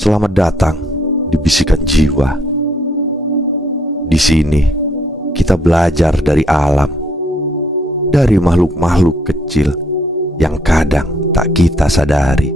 Selamat datang di Bisikan Jiwa. Di sini kita belajar dari alam, dari makhluk-makhluk kecil yang kadang tak kita sadari,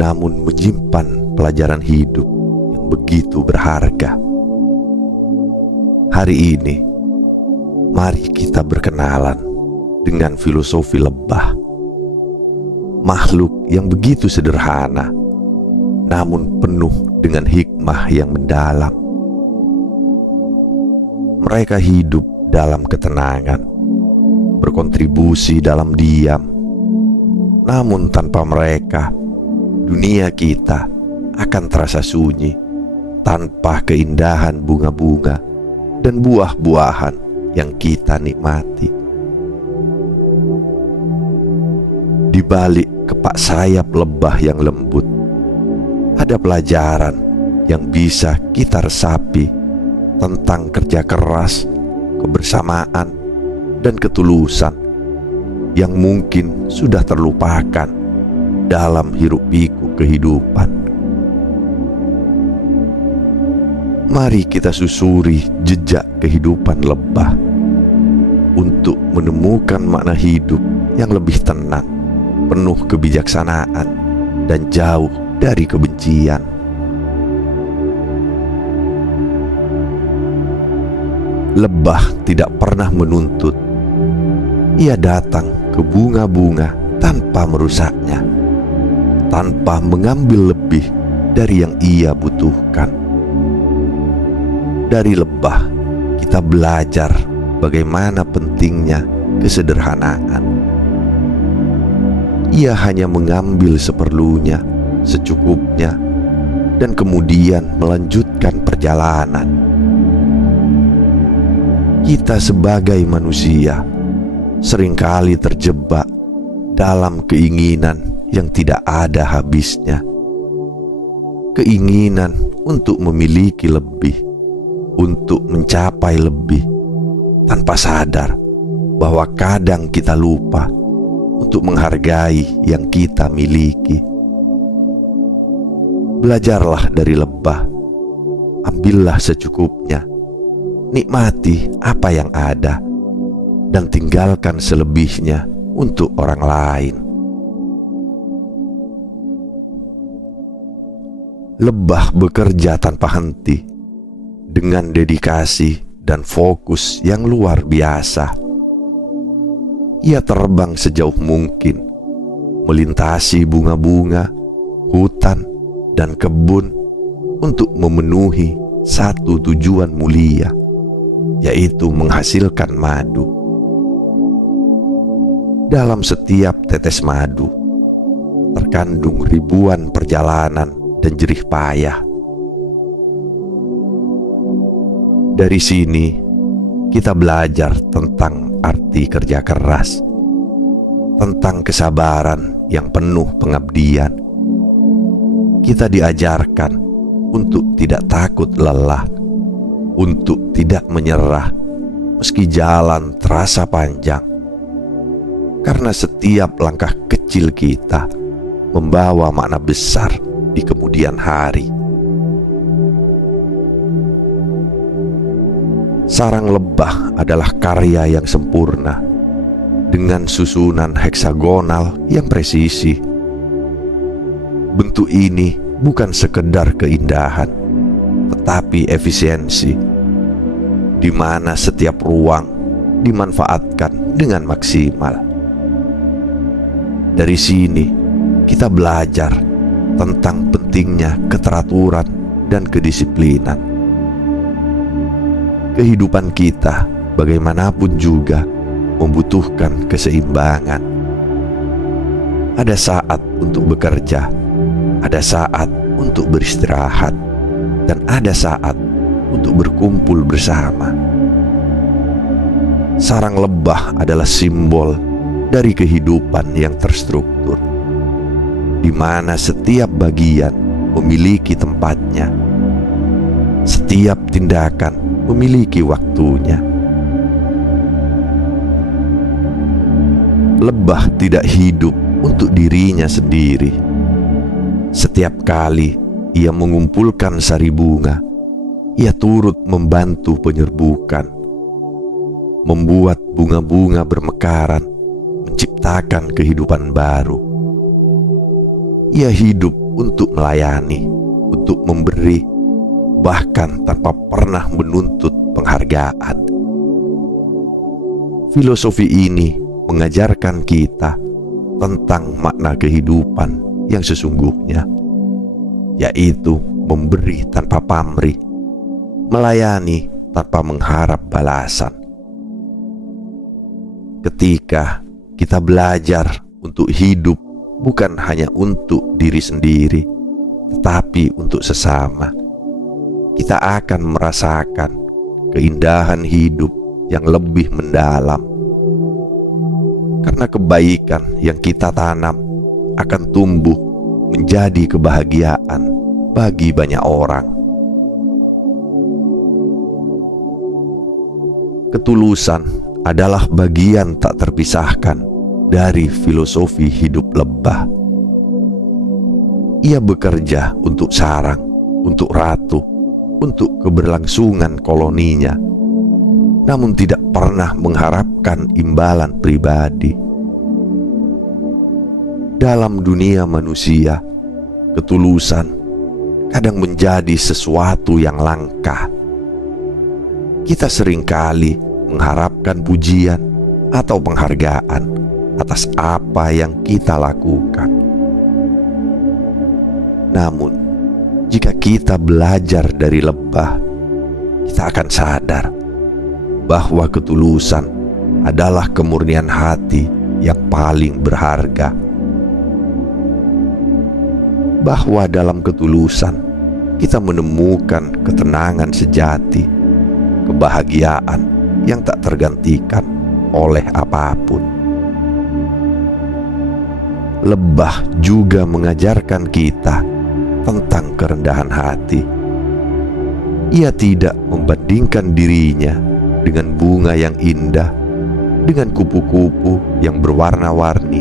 namun menyimpan pelajaran hidup yang begitu berharga. Hari ini, mari kita berkenalan dengan filosofi lebah, makhluk yang begitu sederhana, namun penuh dengan hikmah yang mendalam. Mereka hidup dalam ketenangan, berkontribusi dalam diam. Namun tanpa mereka, dunia kita akan terasa sunyi, tanpa keindahan bunga-bunga dan buah-buahan yang kita nikmati. Di balik kepak sayap lebah yang lembut, ada pelajaran yang bisa kita resapi tentang kerja keras, kebersamaan, dan ketulusan yang mungkin sudah terlupakan dalam hiruk-pikuk kehidupan. Mari kita susuri jejak kehidupan lebah untuk menemukan makna hidup yang lebih tenang, penuh kebijaksanaan, dan jauh dari kebencian. Lebah tidak pernah menuntut. Ia datang ke bunga-bunga tanpa merusaknya, tanpa mengambil lebih dari yang ia butuhkan. Dari lebah, kita belajar bagaimana pentingnya kesederhanaan. Ia hanya mengambil seperlunya, secukupnya, dan kemudian melanjutkan perjalanan. Kita sebagai manusia seringkali terjebak dalam keinginan yang tidak ada habisnya. Keinginan untuk memiliki lebih, untuk mencapai lebih, tanpa sadar bahwa kadang kita lupa untuk menghargai yang kita miliki. Belajarlah dari lebah, ambillah secukupnya, nikmati apa yang ada, dan tinggalkan selebihnya untuk orang lain. Lebah bekerja tanpa henti, dengan dedikasi dan fokus yang luar biasa. Ia terbang sejauh mungkin, melintasi bunga-bunga, hutan, dan kebun untuk memenuhi satu tujuan mulia, yaitu menghasilkan madu. Dalam setiap tetes madu terkandung ribuan perjalanan dan jerih payah. Dari sini kita belajar tentang arti kerja keras, tentang kesabaran yang penuh pengabdian. Kita diajarkan untuk tidak takut lelah, untuk tidak menyerah meski jalan terasa panjang, karena setiap langkah kecil kita membawa makna besar di kemudian hari. Sarang lebah adalah karya yang sempurna, dengan susunan heksagonal yang presisi. Bentuk ini bukan sekedar keindahan, tetapi efisiensi, di mana setiap ruang dimanfaatkan dengan maksimal. Dari sini kita belajar tentang pentingnya keteraturan dan kedisiplinan. Kehidupan kita bagaimanapun juga membutuhkan keseimbangan. Ada saat untuk bekerja, ada saat untuk beristirahat, dan ada saat untuk berkumpul bersama. Sarang lebah adalah simbol dari kehidupan yang terstruktur, di mana setiap bagian memiliki tempatnya, setiap tindakan memiliki waktunya. Lebah tidak hidup untuk dirinya sendiri. Setiap kali ia mengumpulkan sari bunga, ia turut membantu penyerbukan, membuat bunga-bunga bermekaran, menciptakan kehidupan baru. Ia hidup untuk melayani, untuk memberi, bahkan tanpa pernah menuntut penghargaan. Filosofi ini mengajarkan kita tentang makna kehidupan yang sesungguhnya, yaitu memberi tanpa pamrih, melayani tanpa mengharap balasan. Ketika kita belajar untuk hidup bukan hanya untuk diri sendiri, tetapi untuk sesama, kita akan merasakan keindahan hidup yang lebih mendalam. Karena kebaikan yang kita tanam akan tumbuh menjadi kebahagiaan bagi banyak orang. Ketulusan adalah bagian tak terpisahkan dari filosofi hidup lebah. Ia bekerja untuk sarang, untuk ratu, untuk keberlangsungan koloninya, namun tidak pernah mengharapkan imbalan pribadi. Dalam dunia manusia, ketulusan kadang menjadi sesuatu yang langka. Kita seringkali mengharapkan pujian atau penghargaan atas apa yang kita lakukan. Namun, jika kita belajar dari lebah, kita akan sadar bahwa ketulusan adalah kemurnian hati yang paling berharga. Bahwa dalam ketulusan kita menemukan ketenangan sejati, kebahagiaan yang tak tergantikan oleh apapun. Lebah juga mengajarkan kita tentang kerendahan hati. Ia tidak membandingkan dirinya dengan bunga yang indah, dengan kupu-kupu yang berwarna-warni.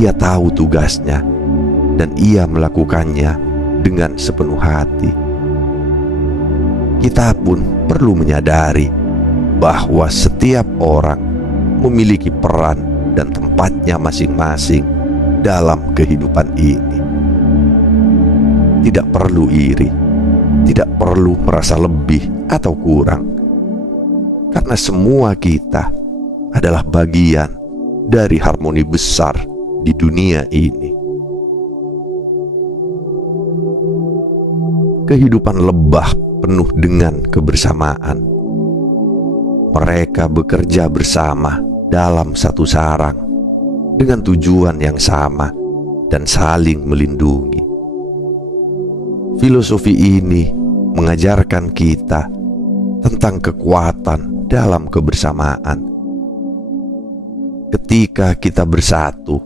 Ia tahu tugasnya dan ia melakukannya dengan sepenuh hati. Kita pun perlu menyadari bahwa setiap orang memiliki peran dan tempatnya masing-masing dalam kehidupan ini. Tidak perlu iri, tidak perlu merasa lebih atau kurang, karena semua kita adalah bagian dari harmoni besar di dunia ini. Kehidupan lebah penuh dengan kebersamaan. Mereka bekerja bersama dalam satu sarang dengan tujuan yang sama dan saling melindungi. Filosofi ini mengajarkan kita tentang kekuatan dalam kebersamaan. Ketika kita bersatu,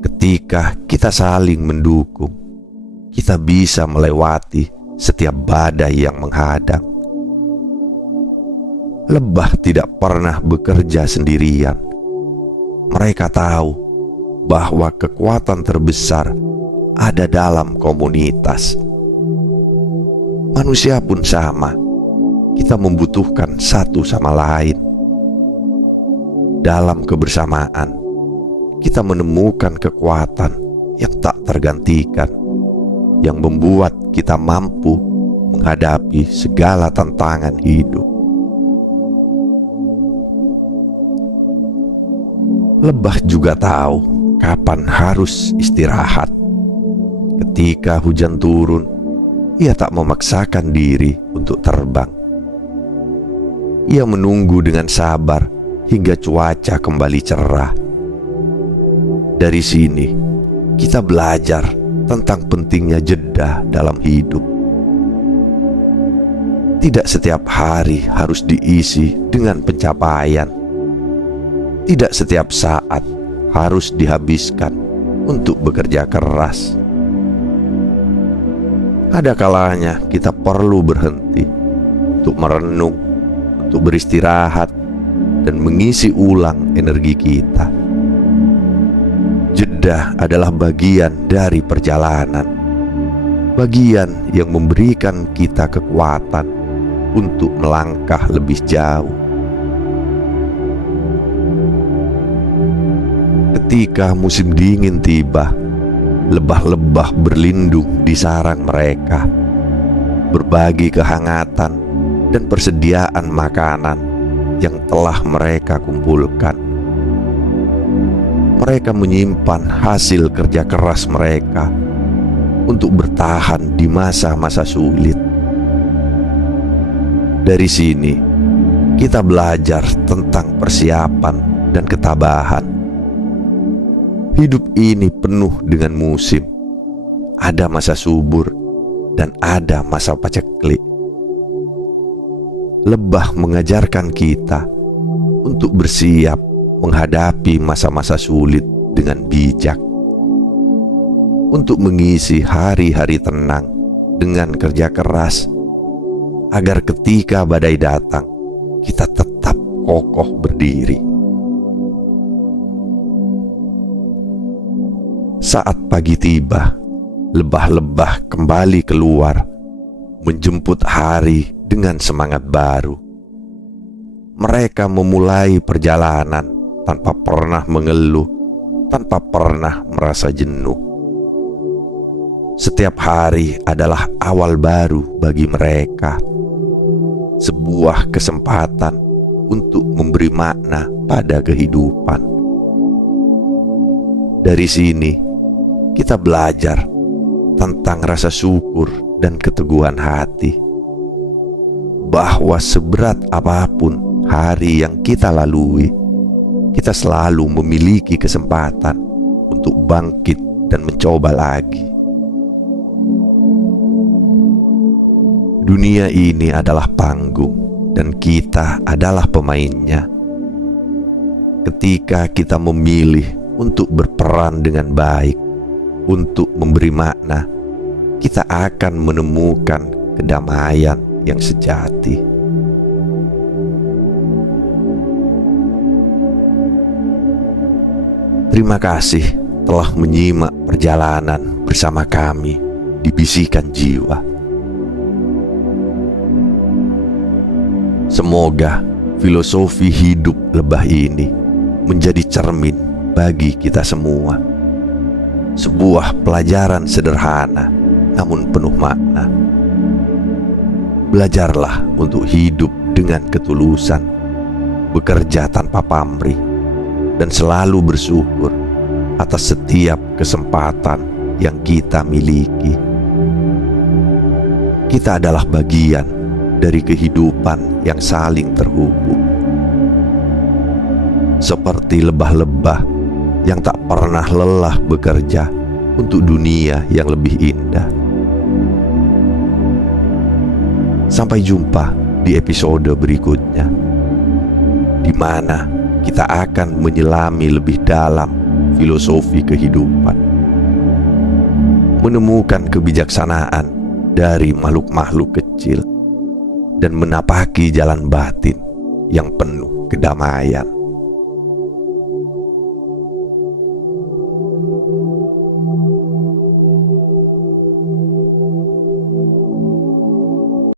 ketika kita saling mendukung, kita bisa melewati setiap badai yang menghadang. Lebah tidak pernah bekerja sendirian. Mereka tahu bahwa kekuatan terbesar ada dalam komunitas. Manusia pun sama. Kita membutuhkan satu sama lain. Dalam kebersamaan, kita menemukan kekuatan yang tak tergantikan, yang membuat kita mampu menghadapi segala tantangan hidup. Lebah juga tahu kapan harus istirahat. Ketika hujan turun, ia tak memaksakan diri untuk terbang. Ia menunggu dengan sabar hingga cuaca kembali cerah. Dari sini, kita belajar tentang pentingnya jeda dalam hidup. Tidak setiap hari harus diisi dengan pencapaian. Tidak setiap saat harus dihabiskan untuk bekerja keras. Ada kalanya kita perlu berhenti untuk merenung, untuk beristirahat, dan mengisi ulang energi kita. Jeda adalah bagian dari perjalanan. bagian yang memberikan kita kekuatan untuk melangkah lebih jauh. Ketika musim dingin tiba, lebah-lebah berlindung di sarang mereka, berbagi kehangatan dan persediaan makanan yang telah mereka kumpulkan. Mereka menyimpan hasil kerja keras mereka untuk bertahan di masa-masa sulit. Dari sini, kita belajar tentang persiapan dan ketabahan. Hidup ini penuh dengan musim. Ada masa subur dan ada masa paceklik. Lebah mengajarkan kita untuk bersiap menghadapi masa-masa sulit dengan bijak, untuk mengisi hari-hari tenang dengan kerja keras, agar ketika badai datang, kita tetap kokoh berdiri. Saat pagi tiba, lebah-lebah kembali keluar, menjemput hari dengan semangat baru. Mereka memulai perjalanan tanpa pernah mengeluh, tanpa pernah merasa jenuh. Setiap hari adalah awal baru bagi mereka, sebuah kesempatan untuk memberi makna pada kehidupan. Dari sini, kita belajar tentang rasa syukur dan keteguhan hati, bahwa seberat apapun hari yang kita lalui, kita selalu memiliki kesempatan untuk bangkit dan mencoba lagi. Dunia ini adalah panggung dan kita adalah pemainnya. Ketika kita memilih untuk berperan dengan baik, untuk memberi makna, kita akan menemukan kedamaian yang sejati. Terima kasih telah menyimak perjalanan bersama kami di Bisikan Jiwa. Semoga filosofi hidup lebah ini menjadi cermin bagi kita semua. Sebuah pelajaran sederhana namun penuh makna. Belajarlah untuk hidup dengan ketulusan, bekerja tanpa pamrih, dan selalu bersyukur atas setiap kesempatan yang kita miliki. Kita adalah bagian dari kehidupan yang saling terhubung. Seperti lebah-lebah yang tak pernah lelah bekerja untuk dunia yang lebih indah. Sampai jumpa di episode berikutnya, di mana kita akan menyelami lebih dalam filosofi kehidupan, menemukan kebijaksanaan dari makhluk-makhluk kecil, dan menapaki jalan batin yang penuh kedamaian.